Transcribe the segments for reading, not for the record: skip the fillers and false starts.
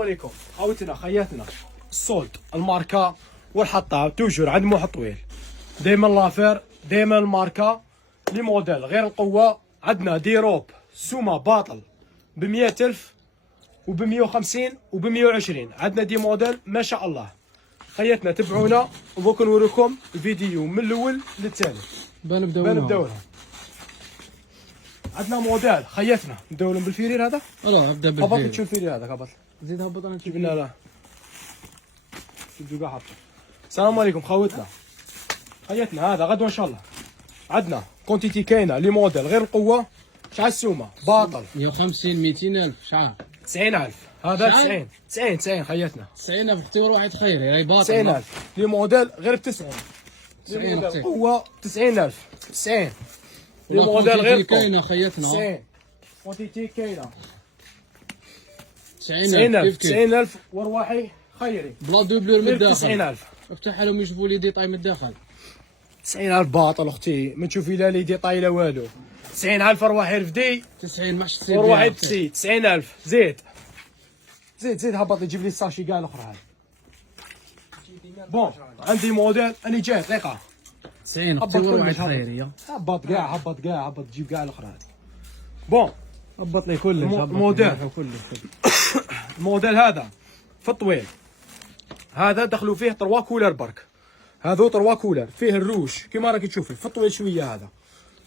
عليكم خوتنا خياتنا. الصولد الماركه والحطه توجور عند محط طويل، دائما لافير دائما الماركه لي موديل غير القوه. عندنا ديروب سوما باطل ب 100,000 وب 150 وب 120. عندنا دي موديل ما شاء الله. خياتنا تبعونا ودوك نوريكم الفيديو من الاول للثاني. بنبداو لها. عندنا موديل خياتنا نبداو لهم بالفيرير هذا. نبدا بالفيرير. هبط تشوف الفيرير هذاك هبط. زيد هبط انا جيب لنا لا كاع حاطه. السلام عليكم خوتنا خياتنا. هذا غدوه ان شاء الله. عندنا كونتيتي كاينه لي موديل غير القوه. شحال السومه باطل 150 200,000 شحال 90,000. هذا 90 خياتنا. 90,000 اختي واحد خيري راهي باطل 90,000 لي موديل غير ب 90. 90 اختي قوه 90,000 90 لي موديل موديل غير كاينه خياتنا 90 كونتيتي كاينه 90,000 90,000 ورواحي خيري بلا دوبلور من الداخل. 90,000 افتح لهم يشوفوا لي ديطاي من الداخل. 90,000 باطل اختي ما تشوفي لا لي ديطاي لا والو. 90,000 رواحي رفدي 90 ما شتي بها ورواحي تسي 90,000. زيد هبط لي جيب لي الساشي كاع الاخرى هذه. بون عندي موديل اني جاي دقيقه 90 اختي واحد خيري. هبط كاع جيب كاع الاخرى هذه. بون هبط لي كلش الموديل الموديل هذا في الطويل. هذا دخلوا فيه 3 كولر برك. هذو 3 كولر فيه الروج كيما راكي تشوفي في الطويل شويه. هذا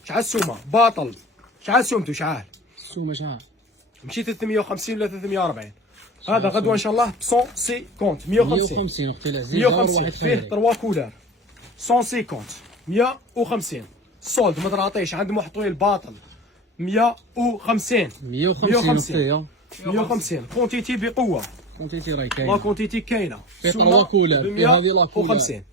شحال السومه باطل؟ شحال سومته شحال؟ السومه شحال؟ مشي 350 ولا 340. هذا غدوه ان شاء الله ب 150 150 اختي العزيزه. 150 فيه 3 كولر 150 150. السولد ما تراطيش عند محط طويل باطل 150 150 150 كونتيتي بقوه. كونتيتي راهي لا كاينه. كونتيتي كاينه في 3 كولر في هذه لا كولر 150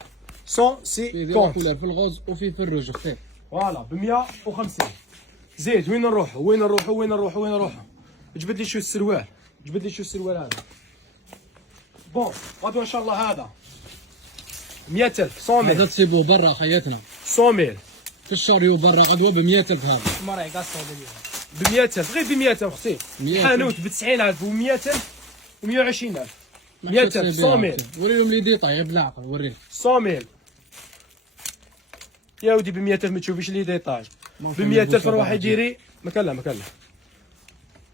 في 150 كولر في الغوز وفي الروج اختي. فوالا ب 150. زيد وين نروحوا جبد لي شو السروال هذا. بون غدوه ان شاء الله هذا 100,000 هذا 100,000 تسيبوه برا خياتنا 100,000 في الشاريو برا غدوه ب 100,000 هذا. ب 100,000 غير ب 100,000 اختي. 100,000. حانوت ب 90,000 و 100,000 و 120,000. 100,000 100,000 وريهم لي ديطاي غير بالعقل وريهم 100,000 يا ودي ب 100,000 ما تشوفيش لي ديطاي. ب 100,000 روحي ديري ما كان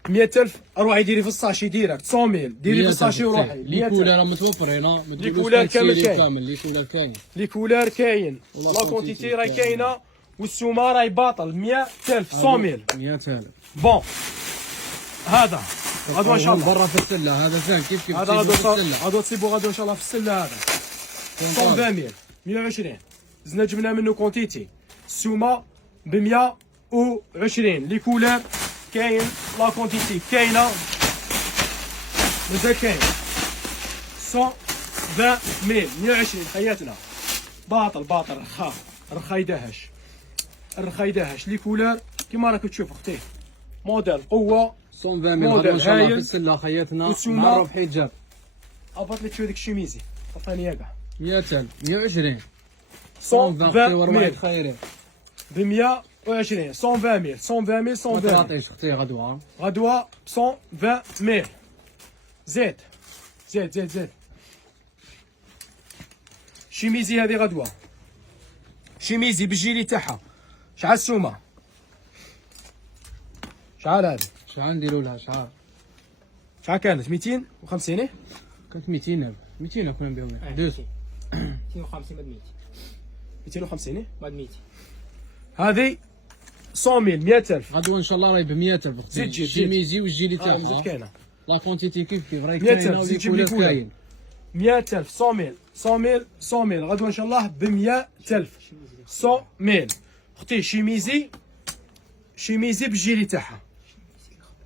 100,000 روحي ديري في الساشي ديريكت 100,000 ديري في الساشي وروحي. لي كولر متوفرين. لي كولر كامل لي كولر كاين. والله لا كونتيتي راهي كاينه والسومه راهي باطل 100,000 100,000. 100,000 بون هذا غدوه ان شاء الله برا في السله. هذا زين كيف هذا غدوه تصيبوا غدوه ان شاء الله في السله. هذا 120,000 120. زدنا جبنا منه كونتيتي. السومه ب 120. لي كولر كاين. لا كونتيتي كاينه مازال كاين 120,000 120 خياتنا. باطل رخا يدهش لي كولر كيما راك تشوف اختي. موديل قوه 120,000 هذا ان شاء الله في السله خياتنا مع ربحي جاب. هبط لك شو هذيك الشيميزي عطاني كاع 100,000 120 120,000 خيري ب 120 120,000 ما 120,000 تعطيش اختي غدوه. غدوه ب 120,000. زيد شيميزي هذه غدوه شيميزي بالجيلي تاعها. شحال السومه؟ شحال هذه؟ شحال نديروا لها شحال كانت 250 كانت 200,000 كنا نبيعوا 250 بعد 100 250 بعد 100. هذه 100,000 100,000 غدوه ان شاء الله راهي ب 100,000 اختي. زيد الشيميزي والجيلي مازال تاعها كاينه. لا كونتيتي كيف راهي 100,000 كاينه زيد جيب لي والكولر كولر. كاين. 100,000 100,000 غدوه ان شاء الله ب 100,000 100,000 اختي. شيميزي بالجيلي تاعها.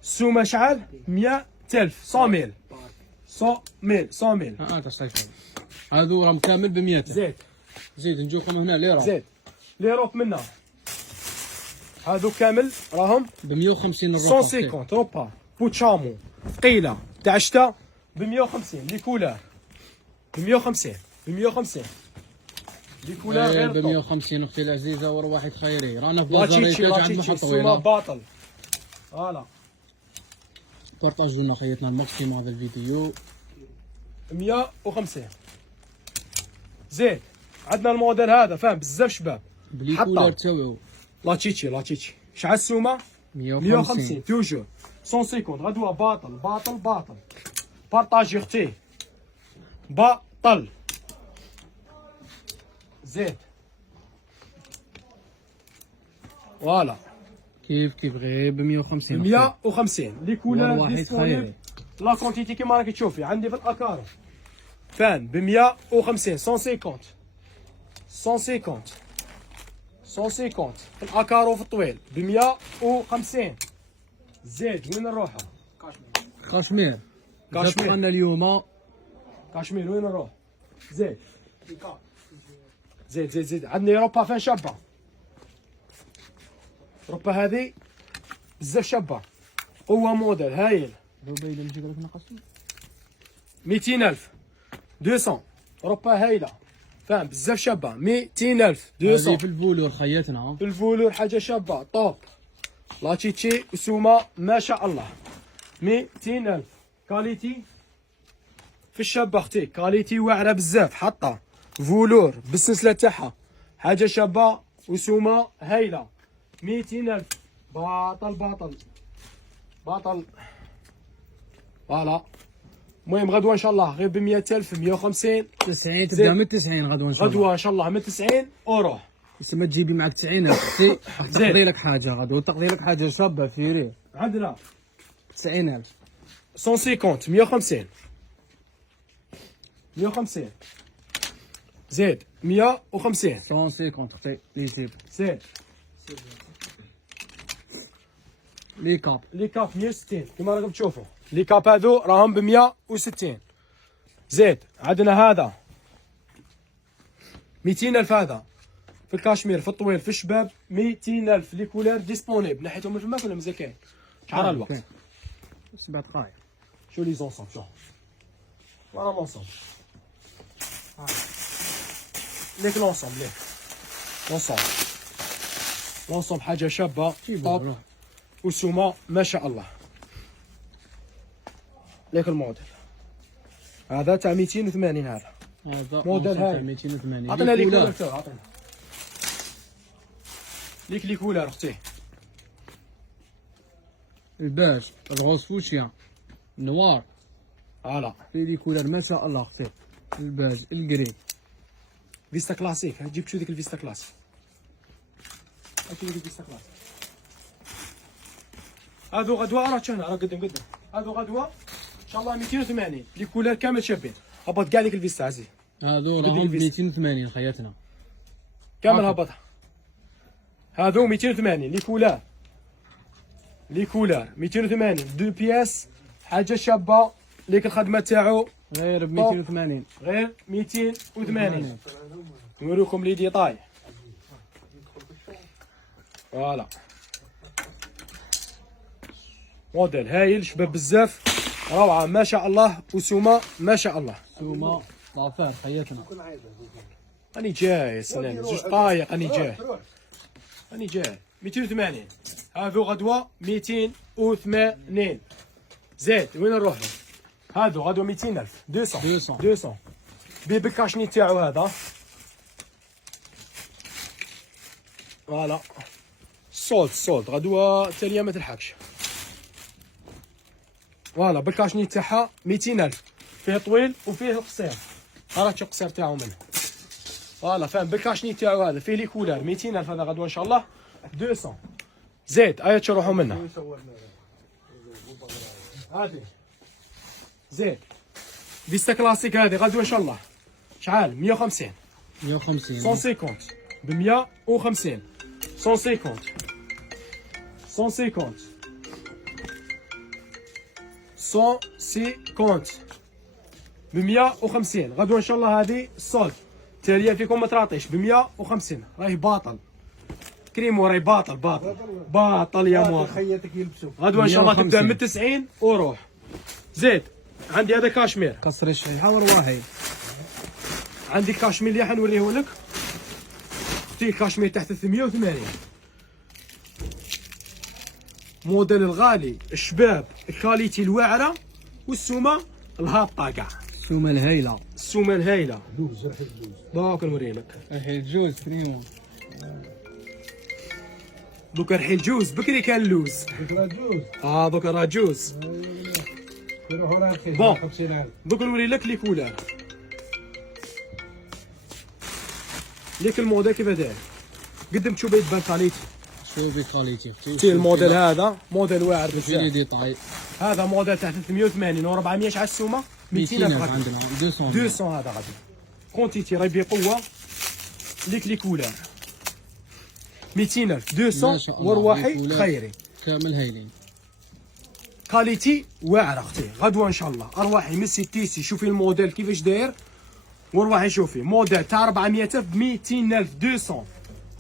السومه شحال؟ 100,000 100,000 تصيفوا هذو راهم كامل ب 100,000. زيد نجوكم هنا لي راه زيد لي روب منا هذو كامل راهم ب 150 الروح 150 روبا بوتشامو ثقيله تاع الشتا ب 150. لي كولر ب 150 لي كولر غير ب 150 اختي العزيزه ورواحك خيري. رانا في لا بازار تشيتشي عند محط السومه طويله. باطل. فوالا بارطاجوا لنا خياتنا الماكسيموم هذا الفيديو. 150. زيد عندنا الموديل هذا فاهم بزاف شباب. بلي حطها. كولر تاوعو لاتشيتشي شحال السومه؟ 150 توجور 150 غدوه باطل بارطاجي اختي باطل. زيد فوالا كيف غير ب 150. 150 لي كولور واحد ديسبونيبل. خيري. لا كونتيتي كيما راكي تشوفي عندي في الاكارو فان ب 150 150 في الاكارو في الطويل ب 150. زيد وين نروحو؟ كاشمير كاشمير. لنا اليوم كاشمير وين نروح؟ زيد عندنا اوروبا فين شابه. اوروبا هذه بزاف شابه قوه موديل هايل. دبي نجيب لك نقص 200,000 200 اوروبا هايله فاهم بزاف شابه 200,000 هذه 200 في الفولور خياتنا. الفولور حاجه شابه طوب. لاتشيتشي وسوما ما شاء الله 200,000 كاليتي في الشابه اختي كاليتي واعره بزاف حطه فولور بالسلسله تاعها حاجه شابه وسوما هايله 200,000 باطل فوالا. المهم غدوه ان شاء الله غير ب 100,000 150 90 تبدا من 90 غدوه ان شاء الله. غدوه ان شاء الله من 90 اورو. تسمى تجيب لي معك 90 اختي راح تقضي لك حاجه غدوه تقضي لك حاجه شابه فيري. عندنا 90,000 150 150 زيد 150 150 اختي لي زيب زيد لي كاب. لي كاب 160 كما راكم تشوفوا لي كاب هذو راهم ب 160. زيد عندنا هذا 200,000 هذا في الكاشمير في الطويل في الشباب 200,000 لي كولير ديسبونيبل. نحيتهم من فماك ولا مازال كاين؟ شحال الوقت؟ 7 دقائق. شو لي زونسوم شو فوالا لونسوم ليك لونسوم ليك لونسوم حاجه شابه طوب وسوما ما شاء الله. ليك الموديل هذا تاع 280 هذا هذا موديل هاي 280. عطينا لي كولر عطينا ليك لي كولر اختي الباج الغوص فوشيا نوار فوالا في لي كولر ما شاء الله اختي. الباج الجري فيستا كلاسيك جبت شو ذيك الفيستا كلاس هاتي ذيك الفيستا كلاس. هذو غدوه راه هنا راه قدام هذو غدوه ان شاء الله 280 لي كولر كامل شابين. هبط كاع ديك الفيستا عزيز هذو راهم ب 280 خياتنا كامل هبطها. هذو 280 لي كولر 280 دو بياس حاجه شابه ليك الخدمه تاعو غير ب 280 غير 280. نوريكم لي ديطاي فوالا موديل هايل شباب بزاف روعه ما شاء الله وسوما ما شاء الله. سوما طافات خياتنا. راني جاي سنان 2 دقايق راني جاي 280 هذو غدوه 280. زيد وين نروحو؟ هذو غدوه 200,000 200 بالكاشني تاعو هذا فوالا سولد غدوه التاليه ما تلحقش فوالا بالكاشني تاعها 200,000 فيه طويل وفيه قصير. راك القصير تاعو منه فوالا فاهم بالكاشني تاعو هذا فيه لي كولار 200,000 هذا غدوه ان شاء الله 200. زيد ايا تروحوا منه هذه زيد فيستا كلاسيك هذه غدوه ان شاء الله شحال 150 150 ب 150 150 ب 150 غدوه ان شاء الله. هذه الصولد تاليه فيكم ما تراطيش ب 150 راهي باطل كريمو راهي باطل يا مور. خياتك يلبسوا غدوه ان شاء الله تبدا من 90 وروح. زيد عندي هذا كاشمير كسر الشريحه ورواحي. عندي كاشمير اللي حنوريه لك اختي كاشمير تحت 380 موديل الغالي الشباب، الكاليتي الواعره والسومه الهابطه كاع. السومه الهايله. السومه الهايله. دوك نوري لك. اخي الجوز فريمون. دوك رحيل جوز، بكري كان لوز. دوك راه جوز. بون دوك نوري لك لي كولار. ليك الموديل كيف داير. قدم تشوف يتبان كاليتي. شوف بكاليتي اختي. شتي الموديل هذا موديل واعر فيني بزاف. دي طاي. هذا موديل تحت 380 و400 على السومه 200 200 غادي. عندنا 200. 200 هذا غادي. كونتيتي راهي بقوه. ليك لي كولار 200,000 ما 200 شاء الله. ورواحي لي كولار. خيري. كامل هايلين. كاليتي واعره اختي. غدوه ان شاء الله ارواحي ميسي تيسي. شوفي الموديل كيفاش داير ورواحي. شوفي موديل تاع 400,000 ب 200,000 200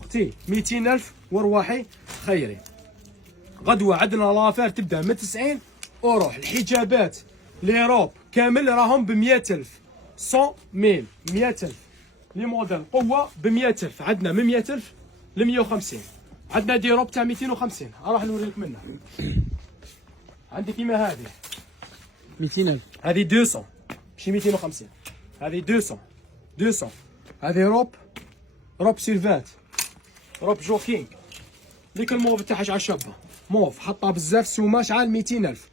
اختي 200,000 ورواحي خيري. غدوه عندنا لافير تبدا من 90 وروح. الحجابات لي روب كامل راهم ب 100,000 100 1000 100,000. لي موديل قوه ب 100,000. عندنا من 100,000 ل 150. عندنا دي روب تاع 250 راح نوريك منها. عندي كيما هذه 200,000. هذه 200 ماشي 250. هذه 200 هذه روب سيلفات روب جوكينغ. ديك الموف تاعها شعل شابه موف حطها بزاف سومه شعال 200,000.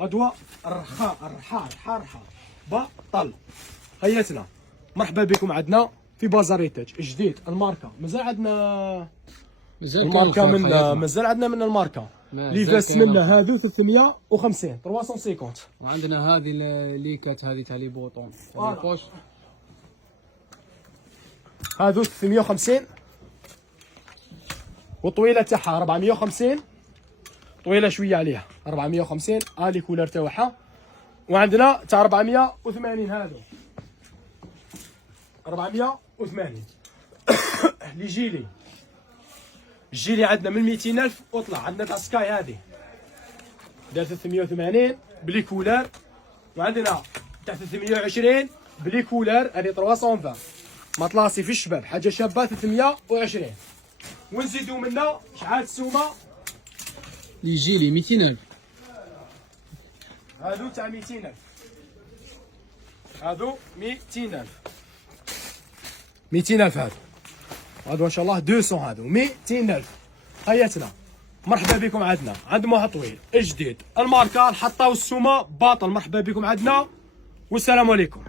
غدوه الرحا بطل. حياتنا مرحبا بكم عندنا في بازار ريتاج جديد. الماركه مازال عندنا الماركه مازال عندنا من الماركه لي فاس منا هذو 350 350. وعندنا هذه اللي كانت هذه تاع لي بوطون البوش. هذو 350 والطويله تاعها 450. طويله شويه عليها 450. هذه كولر تاعها. وعندنا تاع 480 هذو 480. لي جيلي الجيلي عندنا من 200,000 وطلع. عندنا تاع سكاي هذه دار 380 بلي كولر. وعندنا تاع 320 بلي كولر هذه 320 مطلاسي في الشباب حاجه شابه 320. ونزيدو منا شحال السومه اللي يجي لي 200,000. هادو تاع 200,000. هادو 200,000 200,000 هادو ان شاء الله 200 هادو 200,000. حياتنا مرحبا بكم عندنا عند موها طويل جديد. الماركه الحطه والسومه باطل. مرحبا بكم عندنا والسلام عليكم.